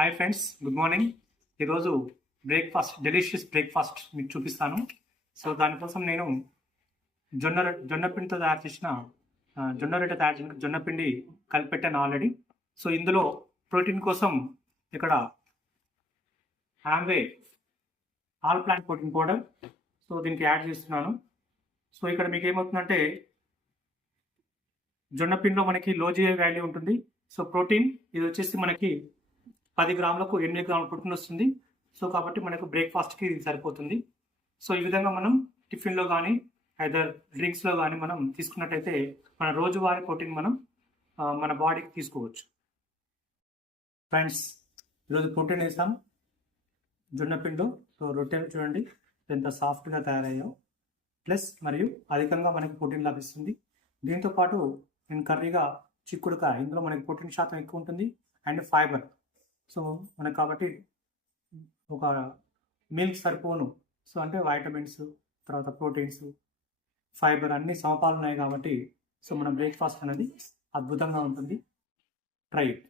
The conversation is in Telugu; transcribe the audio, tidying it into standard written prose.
Hi friends, good morning. ఈరోజు డెలిషియస్ బ్రేక్ఫాస్ట్ మీకు చూపిస్తాను. సో దానికోసం నేను జొన్న పిండితో తయారు చేసిన జొన్న పిండి కలిపెట్టాను ఆల్రెడీ. సో ఇందులో ప్రోటీన్ కోసం ఇక్కడ Amway all plant protein powder so దీనికి యాడ్ చేస్తున్నాను. సో ఇక్కడ మీకు ఏమవుతుందంటే జొన్న పిండిలో మనకి లో జీఐ వాల్యూ ఉంటుంది. సో ప్రోటీన్ ఇది వచ్చేసి మనకి 10 గ్రాములకు 8 గ్రాముల ప్రోటీన్ వస్తుంది. సో కాబట్టి మనకు బ్రేక్ఫాస్ట్కి ఇది సరిపోతుంది. సో ఈ విధంగా మనం టిఫిన్లో కానీ ఐదర్ డ్రింక్స్లో కానీ మనం తీసుకున్నట్టయితే మన రోజువారీ ప్రోటీన్ మనం మన బాడీకి తీసుకోవచ్చు. ఫ్రెండ్స్, ఈరోజు ప్రోటీన్ వేసాం జొన్న పిండిలో. సో రొట్టెలు చూడండి ఎంత సాఫ్ట్గా తయారయ్యాయో, ప్లస్ మరియు అధికంగా మనకి ప్రోటీన్ లభిస్తుంది. దీంతోపాటు నేను కర్రీగా చిక్కుడుకాయ, ఇందులో మనకి ప్రోటీన్ శాతం ఎక్కువ ఉంటుంది అండ్ ఫైబర్. సో మనకు కాబట్టి ఒక మిల్క్ సరిపోను. సో అంటే వైటమిన్స్, తర్వాత ప్రోటీన్స్, ఫైబర్ అన్ని సమపాలు ఉన్నాయి కాబట్టి సో మన బ్రేక్ఫాస్ట్ అనేది అద్భుతంగా ఉంటుంది. Try it.